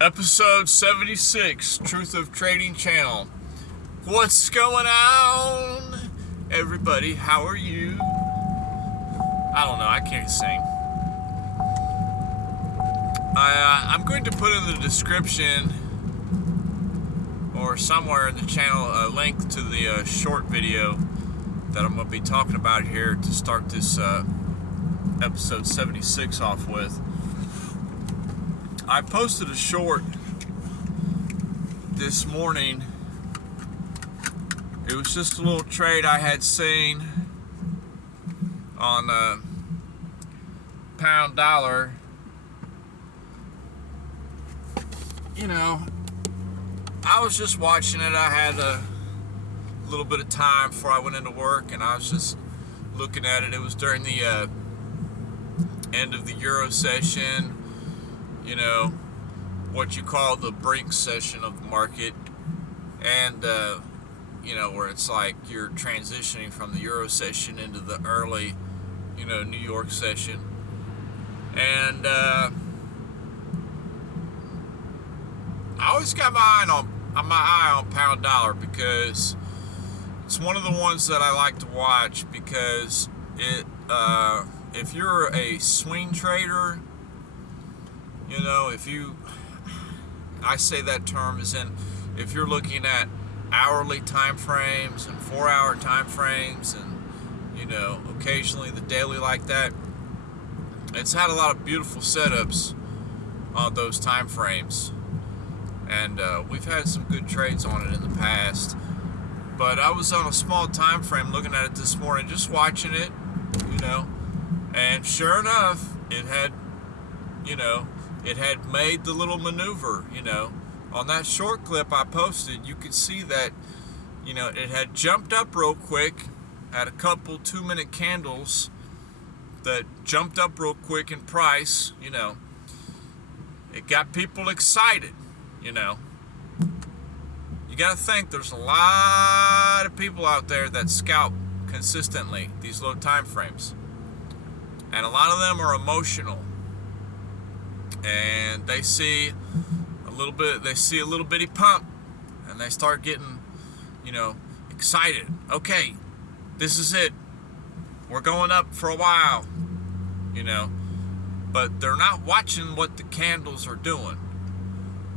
Episode 76, Truth of Trading Channel. What's going on, everybody? How are you? I don't know, I can't sing. I'm going to put in the description or somewhere in the channel a link to the short video that I'm going to be talking about here to start this episode 76 off with. I posted a short this morning. It was just a little trade I had seen on pound dollar. You know, I was just watching it. I had a little bit of time before I went into work, and I was just looking at it. It was during the end of the Euro session. You know, what you call the brink session of the market, and you know, where it's like you're transitioning from the Euro session into the early, you know, New York session. And I always got my eye on pound dollar because it's one of the ones that I like to watch, because it if you're a swing trader, you know, I say that term as in, if you're looking at hourly time frames and 4-hour time frames and, you know, occasionally the daily like that, it's had a lot of beautiful setups on those time frames. And we've had some good trades on it in the past. But I was on a small time frame looking at it this morning, just watching it, you know, and sure enough, it had, you know, it had made the little maneuver. You know, on that short clip I posted, you could see that, you know, it had jumped up real quick, had a couple 2-minute candles that jumped up real quick in price. You know, it got people excited. You know, you got to think there's a lot of people out there that scalp consistently these low time frames, and a lot of them are emotional. And they see a little bitty pump, and they start getting, you know, excited. Okay, this is it. We're going up for a while, you know. But they're not watching what the candles are doing.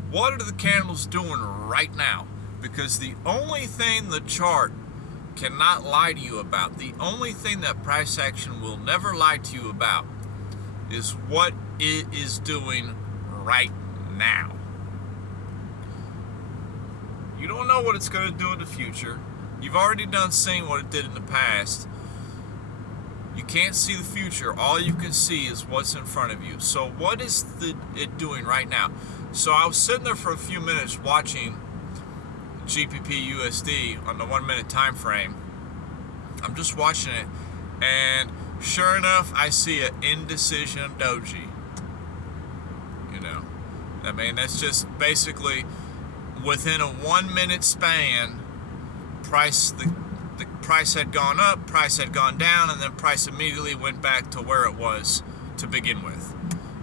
What are the candles doing right now? Because the only thing the chart cannot lie to you about, the only thing that price action will never lie to you about, is what it is doing right now. You don't know what it's going to do in the future. You've already seen what it did in the past. You can't see the future. All you can see is what's in front of you. So what is it doing right now? So I was sitting there for a few minutes watching GBP USD on the 1-minute time frame. I'm just watching it, and sure enough, I see an indecision doji. You know, I mean, that's just basically within a 1-minute span, the price had gone up, price had gone down, and then price immediately went back to where it was to begin with.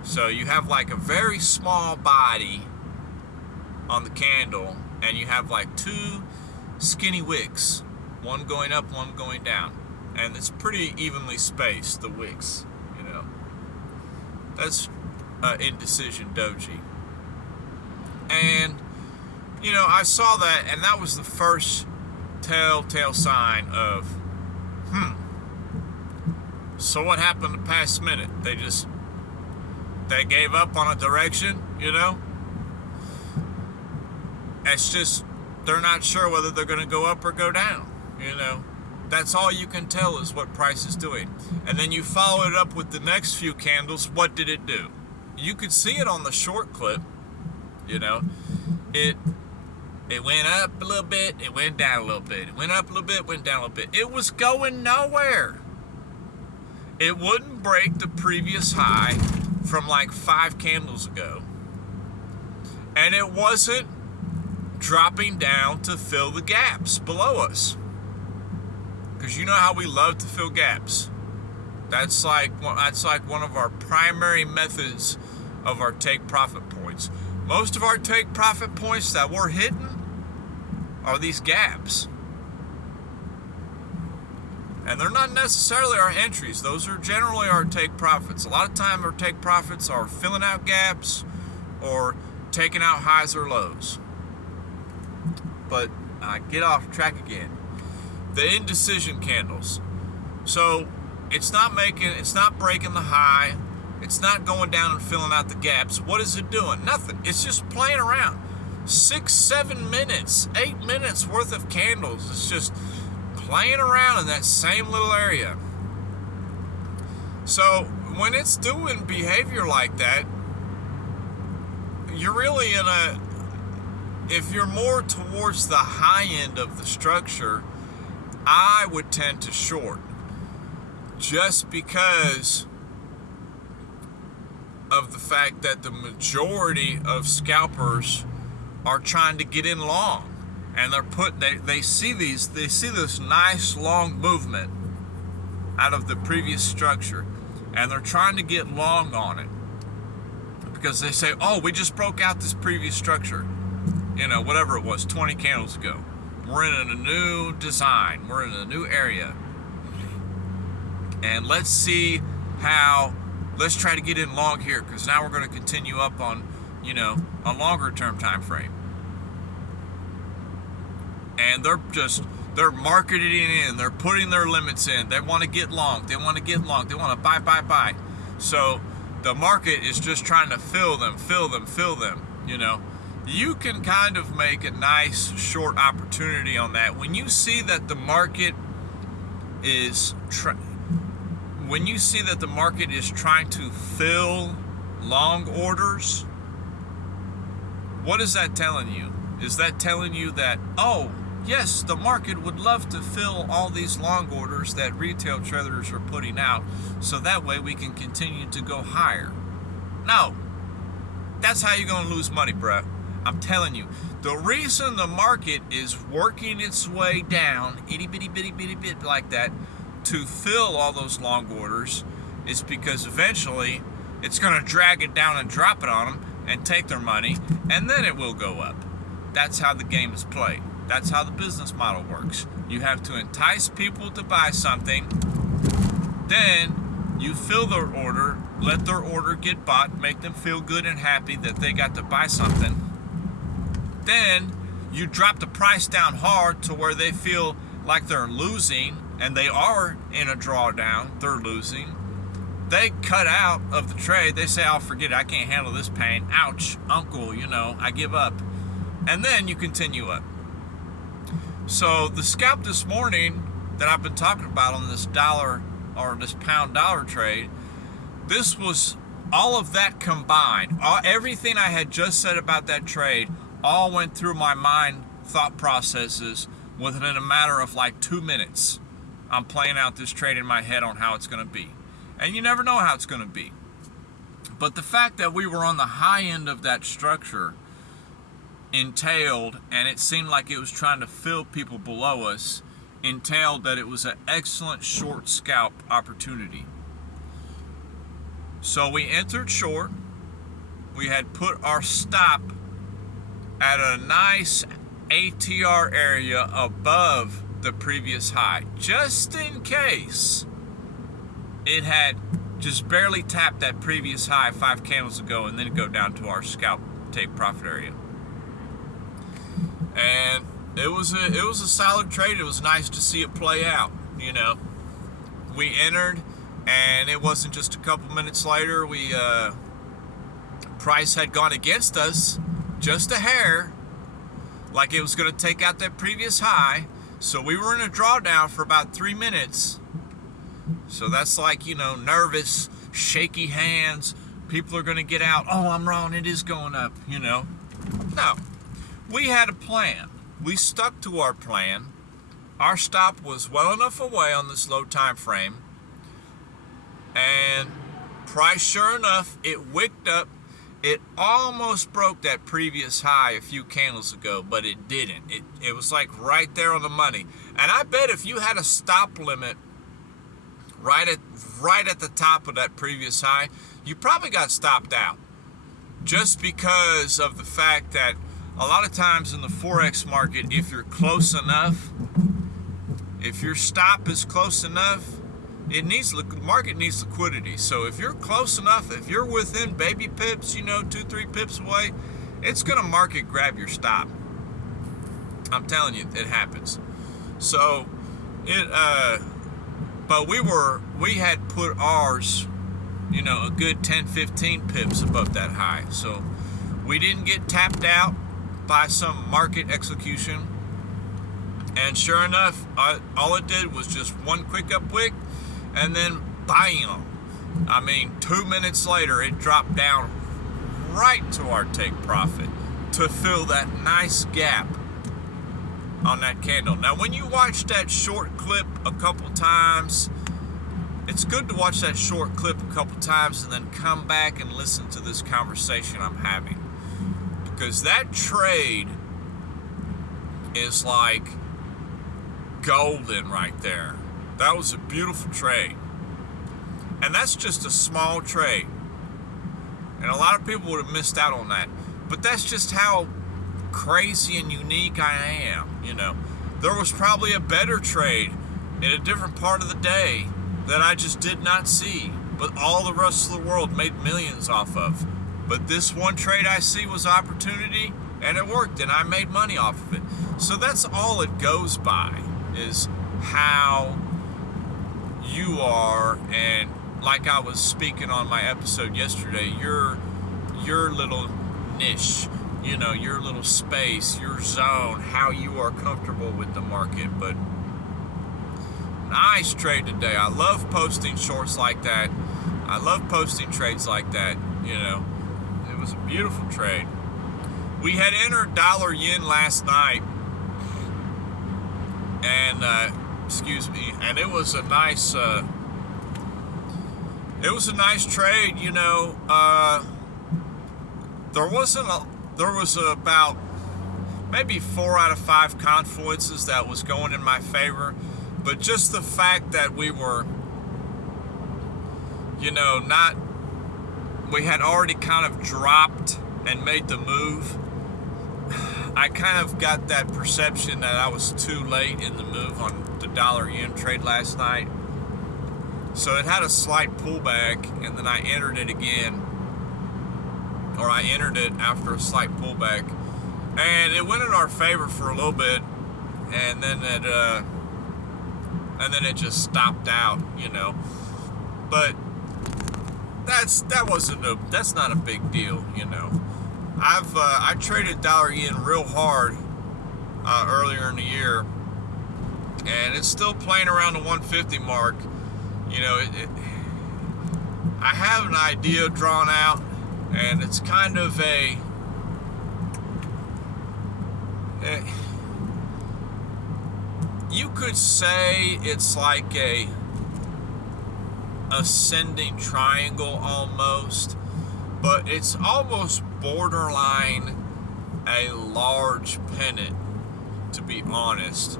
So you have like a very small body on the candle, and you have like two skinny wicks, one going up, one going down. And it's pretty evenly spaced, the wicks, you know. That's indecision doji. And, you know, I saw that, and that was the first telltale sign of, so what happened the past minute? They gave up on a direction, you know? It's just, they're not sure whether they're going to go up or go down, you know? That's all you can tell is what price is doing. And then you follow it up with the next few candles. What did it do? You could see it on the short clip. You know, it went up a little bit, it went down a little bit. It went up a little bit, went down a little bit. It was going nowhere. It wouldn't break the previous high from like 5 candles ago. And it wasn't dropping down to fill the gaps below us. Because you know how we love to fill gaps. That's like one of our primary methods of our take profit points. Most of our take profit points that we're hitting are these gaps. And they're not necessarily our entries. Those are generally our take profits. A lot of time our take profits are filling out gaps or taking out highs or lows. But I get off track again. The indecision candles. So it's not breaking the high. It's not going down and filling out the gaps. What is it doing? Nothing. It's just playing around. 6, 7 minutes, 8 minutes worth of candles. It's just playing around in that same little area. So when it's doing behavior like that, you're really if you're more towards the high end of the structure, I would tend to short, just because of the fact that the majority of scalpers are trying to get in long, and they see this nice long movement out of the previous structure, and they're trying to get long on it because they say, oh, we just broke out this previous structure, whatever it was 20 candles ago. We're in a new design, we're in a new area, and let's try to get in long here, because now we're going to continue up on a longer term time frame. And they're marketing it in, they're putting their limits in. They want to get long, they want to buy. So the market is just trying to fill them. You can kind of make a nice short opportunity on that when you see that the market is trying to fill long orders. What is that telling you? Is that telling you that, oh, yes, the market would love to fill all these long orders that retail traders are putting out, so that way we can continue to go higher? No. That's how you're going to lose money, bruh. I'm telling you. The reason the market is working its way down, itty bitty bit like that, to fill all those long orders, is because eventually it's going to drag it down and drop it on them and take their money, and then it will go up. That's how the game is played. That's how the business model works. You have to entice people to buy something, then you fill their order, let their order get bought, make them feel good and happy that they got to buy something. Then you drop the price down hard to where they feel like they're losing, and they are in a drawdown, they're losing. They cut out of the trade. They say, oh, forget it, I can't handle this pain. Ouch, uncle, I give up. And then you continue up. So the scalp this morning that I've been talking about on this dollar or this pound dollar trade, this was all of that combined. Everything I had just said about that trade all went through my mind, thought processes, within a matter of like 2 minutes. I'm playing out this trade in my head on how it's going to be. And you never know how it's going to be. But the fact that we were on the high end of that structure entailed, and it seemed like it was trying to fill people below us, entailed that it was an excellent short scalp opportunity. So we entered short. We had put our stop at a nice ATR area above the previous high, just in case it had just barely tapped that previous high 5 candles ago and then go down to our scalp take profit area. And it was a solid trade. It was nice to see it play out. We entered, and it wasn't just a couple minutes later. Price had gone against us just a hair, like it was going to take out that previous high. So we were in a drawdown for about 3 minutes. So that's like, nervous, shaky hands. People are going to get out. Oh, I'm wrong. It is going up, No. We had a plan. We stuck to our plan. Our stop was well enough away on this low time frame. And price, sure enough, it wicked up. It almost broke that previous high a few candles ago, but it didn't. It was like right there on the money. And I bet if you had a stop limit right at the top of that previous high, you probably got stopped out. just because of the fact that a lot of times in the Forex market, if you're close enough, if your stop is close enough, the market needs liquidity. So if you're close enough, if you're within baby pips, 2-3 pips away, it's going to market grab your stop. I'm telling you, it happens. So but we had put ours, a good 10-15 pips above that high. So we didn't get tapped out by some market execution. And sure enough, all it did was just one quick up wick, and then bam. 2 minutes later, it dropped down right to our take profit to fill that nice gap on that candle. Now, when you watch that short clip a couple times, it's good to watch that short clip a couple times and then come back and listen to this conversation I'm having. Because that trade is like golden right there. That was a beautiful trade. And that's just a small trade. And a lot of people would have missed out on that. But that's just how crazy and unique I am. There was probably a better trade in a different part of the day that I just did not see, but all the rest of the world made millions off of. But this one trade I see was opportunity, and it worked, and I made money off of it. So that's all it goes by, is how you are. And like I was speaking on my episode yesterday, your little niche, your little space, your zone, how you are comfortable with the market. But nice trade today. I love posting shorts like that. I love posting trades like that. It was a beautiful trade. We had entered dollar yen last night, and and it was a nice trade. There was about maybe 4 out of 5 confluences that was going in my favor, but just the fact that we were, we had already kind of dropped and made the move. I kind of got that perception that I was too late in the move on the dollar yen trade last night. So it had a slight pullback, and then I entered it again. Or I entered it after a slight pullback, and it went in our favor for a little bit, and then it just stopped out, But that's not a big deal, I traded dollar yen real hard earlier in the year, and it's still playing around the 150 mark. I have an idea drawn out. And it's kind of you could say it's like a ascending triangle almost, but it's almost borderline a large pennant, to be honest.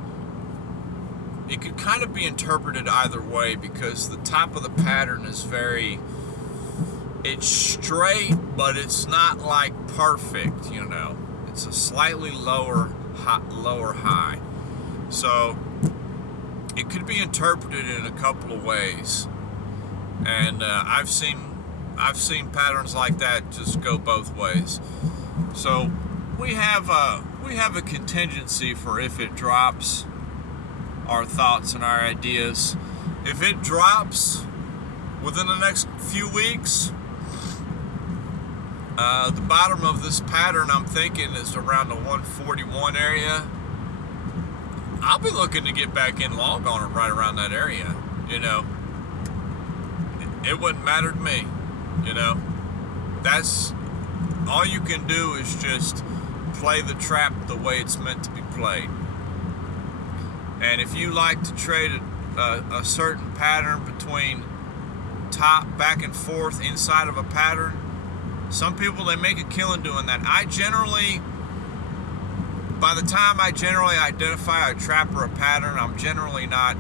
It could kind of be interpreted either way, because the top of the pattern is it's straight, but it's not like perfect, It's a slightly lower high. So it could be interpreted in a couple of ways. And I've seen patterns like that just go both ways. So we have a contingency for if it drops, our thoughts and our ideas. If it drops within the next few weeks, the bottom of this pattern, I'm thinking, is around the 141 area. I'll be looking to get back in long on it right around that area. It wouldn't matter to me. That's all you can do, is just play the trap the way it's meant to be played. And if you like to trade a certain pattern between top, back and forth inside of a pattern, some people, they make a killing doing that. By the time I generally identify a trap or a pattern, I'm generally not,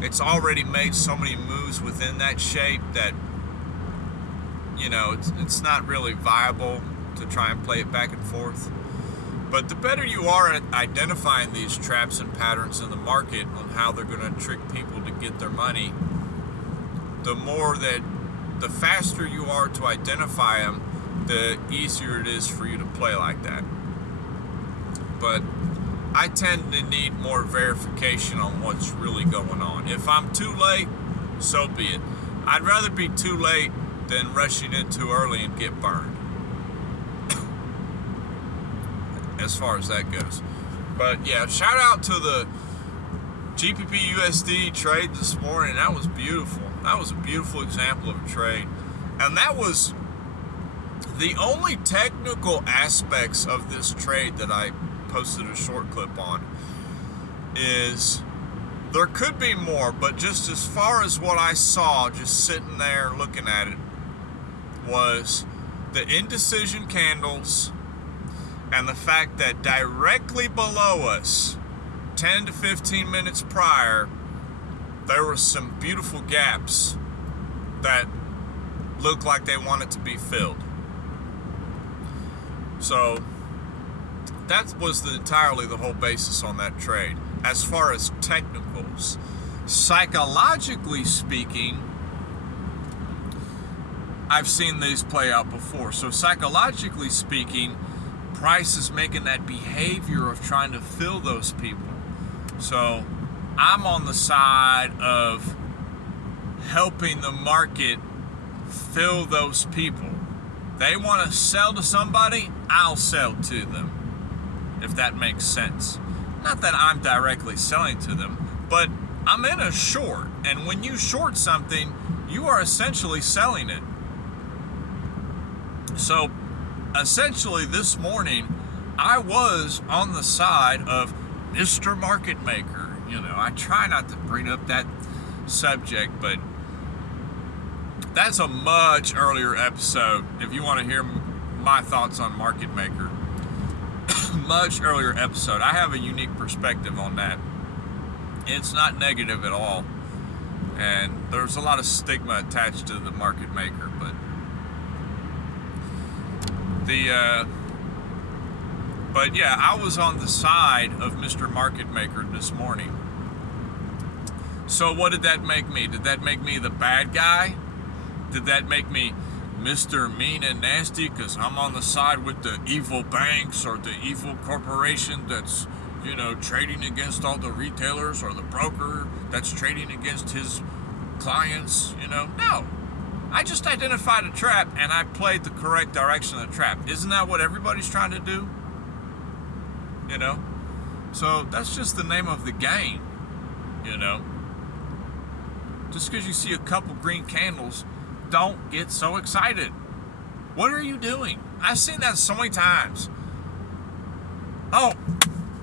it's already made so many moves within that shape that, you know, it's not really viable to try and play it back and forth. But the better you are at identifying these traps and patterns in the market on how they're going to trick people to get their money, the faster you are to identify them, the easier it is for you to play like that. But I tend to need more verification on what's really going on. If I'm too late, so be it. I'd rather be too late than rushing in too early and get burned. As far as that goes. But yeah, shout out to the GBP USD trade this morning. That was beautiful. That was a beautiful example of a trade. And that was the only technical aspects of this trade that I posted a short clip on. Is there could be more, but just as far as what I saw just sitting there looking at it was the indecision candles and the fact that directly below us, 10 to 15 minutes prior, there were some beautiful gaps that looked like they wanted to be filled. So that was entirely the whole basis on that trade. As far as technicals, psychologically speaking, I've seen these play out before. So psychologically speaking, price is making that behavior of trying to fill those people. So I'm on the side of helping the market fill those people. They want to sell to somebody, I'll sell to them, if that makes sense. Not that I'm directly selling to them, but I'm in a short, and when you short something, you are essentially selling it. So essentially this morning, I was on the side of Mr. Market Maker. You know, I try not to bring up that subject, but that's a much earlier episode if you want to hear my thoughts on Market Maker. Much earlier episode. I have a unique perspective on that. It's not negative at all, and there's a lot of stigma attached to the Market Maker, but but yeah, I was on the side of Mr. Market Maker this morning. So what did that make me? Did that make me the bad guy? Did that make me Mr. Mean and Nasty because I'm on the side with the evil banks or the evil corporation that's, you know, trading against all the retailers, or the broker that's trading against his clients, you know? No. I just identified a trap and I played the correct direction of the trap. Isn't that what everybody's trying to do? You know? So that's just the name of the game, you know? Just because you see a couple green candles, don't get so excited. What are you doing? I've seen that so many times. Oh,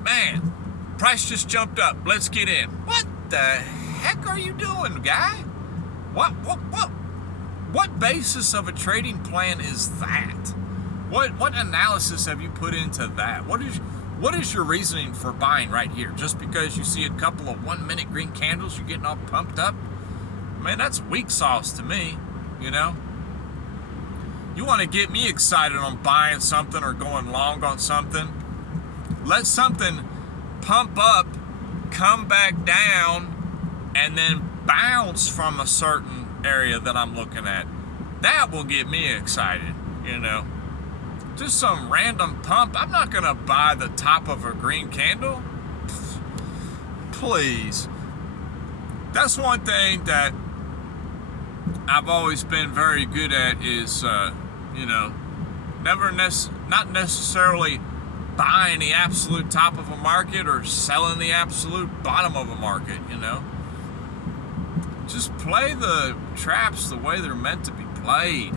man, price just jumped up. Let's get in. What the heck are you doing, guy? What basis of a trading plan is that? What analysis have you put into that? What is your reasoning for buying right here? Just because you see a couple of 1 minute green candles, you're getting all pumped up? Man, that's weak sauce to me, you know? You want to get me excited on buying something or going long on something? Let something pump up, come back down, and then bounce from a certain area that I'm looking at. That will get me excited, you know? Just some random pump. I'm not going to buy the top of a green candle. Please. That's one thing that I've always been very good at is, you know, not necessarily buying the absolute top of a market or selling the absolute bottom of a market, you know. Just play the traps the way they're meant to be played.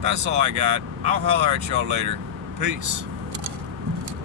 That's all I got. I'll holler at y'all later. Peace.